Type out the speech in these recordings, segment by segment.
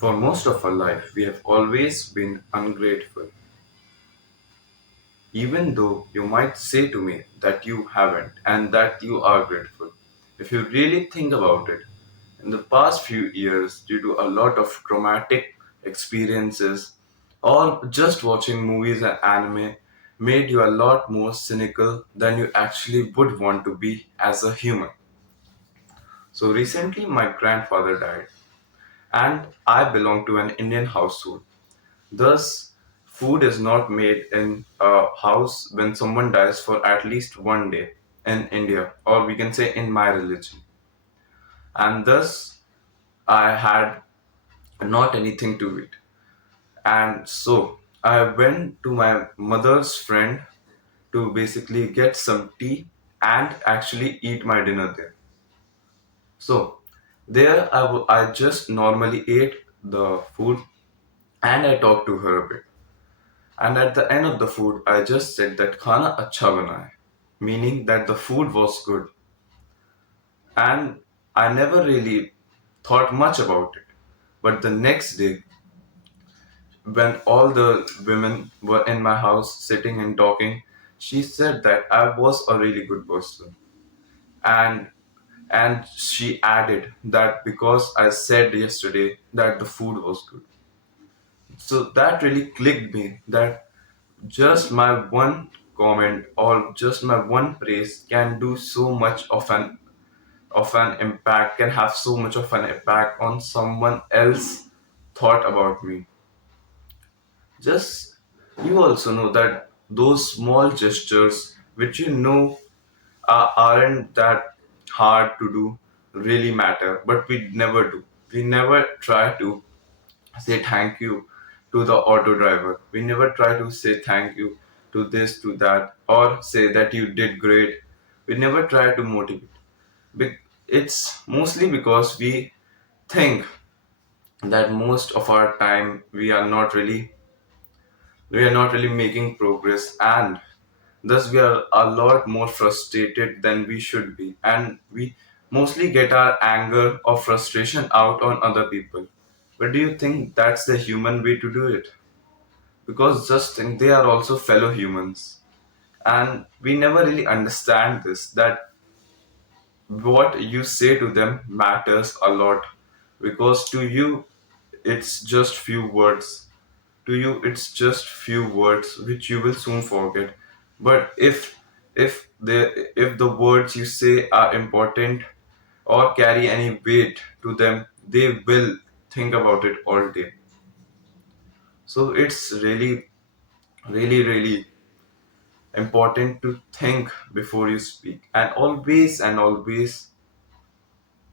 For most of our life, we have always been ungrateful, even though you might say to me that you haven't and that you are grateful. If you really think about it, in the past few years, due to a lot of traumatic experiences, or just watching movies and anime, made you a lot more cynical than you actually would want to be as a human. So recently, my grandfather died, and I belong to an Indian household. Thus, food is not made in a house when someone dies for at least one day in India, or we can say in my religion. And thus, I had not anything to eat. And so, I went to my mother's friend to basically get some tea and actually eat my dinner there. So, there I just normally ate the food and I talked to her a bit. And at the end of the food, I just said that khana acha bana hai, meaning that the food was good. And I never really thought much about it. But the next day, when all the women were in my house sitting and talking, she said that I was a really good person. And and she added that because I said yesterday that the food was good. So that really clicked me that just my one comment or just my one praise can do so much of an impact, can have so much of an impact on someone else thought about me. Just you also know that those small gestures which you know aren't that hard to do really matter, but we never do. We never try to say thank you to the auto driver. We never try to say thank you to this, to that, or say that you did great. We never try to motivate. It's mostly because think that most of our time we are not really making progress, and thus we are a lot more frustrated than we should be, and we mostly get our anger or frustration out on other people. But do you think that's the human way to do it? Because just think they are also fellow humans, and we never really understand this, that what you say to them matters a lot, because to you it's just few words, to you it's just few words which you will soon forget. But if the words you say are important or carry any weight to them, they will think about it all day. So it's really important to think before you speak, and always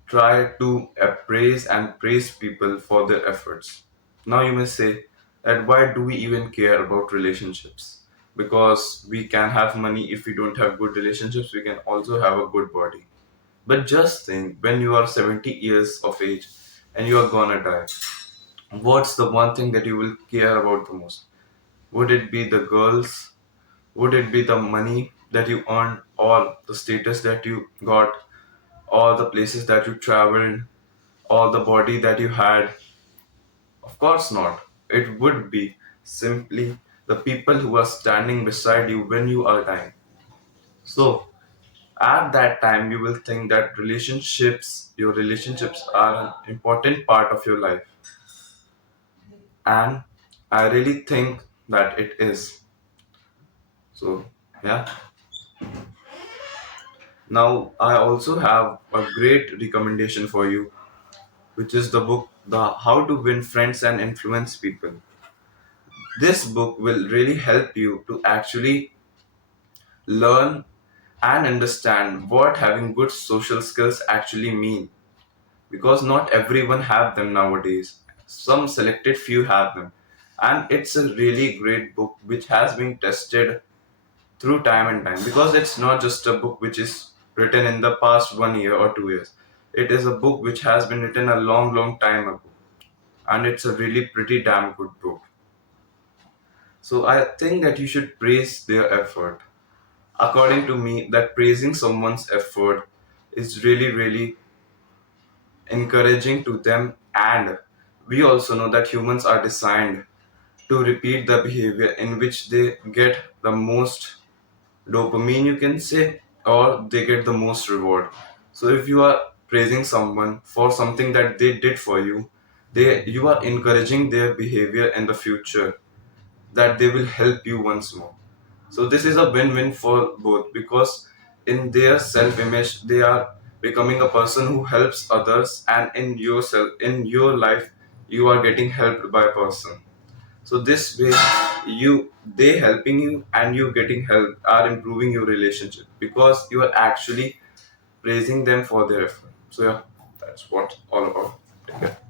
try to appraise and praise people for their efforts. Now you may say that why do we even care about relationships? Because we can have money if we don't have good relationships, we can also have a good body. But just think, when you are 70 years of age and you are gonna die, what's the one thing that you will care about the most? Would it be the girls? Would it be the money that you earned, or the status that you got, or the places that you traveled, or the body that you had? Of course not. It would be simply the people who are standing beside you when you are dying. So, at that time, you will think that your relationships are an important part of your life. And I really think that it is. So, yeah. Now, I also have a great recommendation for you, which is the book The How to Win Friends and Influence People. This book will really help you to actually learn and understand what having good social skills actually mean, because not everyone have them nowadays. Some selected few have them, and it's a really great book which has been tested through time and time, because it's not just a book which is written in the past 1 year or 2 years. It is a book which has been written a long time ago, and it's a really pretty damn good book. So I think that you should praise their effort. According to me, that praising someone's effort is really encouraging to them, and we also know that humans are designed to repeat the behavior in which they get the most dopamine, you can say, or they get the most reward. So if you are praising someone for something that they did for you, you are encouraging their behavior in the future, that they will help you once more. So this is a win-win for both, because in their self-image they are becoming a person who helps others, and in yourself, in your life, you are getting helped by a person. So this way, they helping you and you getting help are improving your relationship, because you are actually praising them for their effort. So yeah, that's what all about. Take care.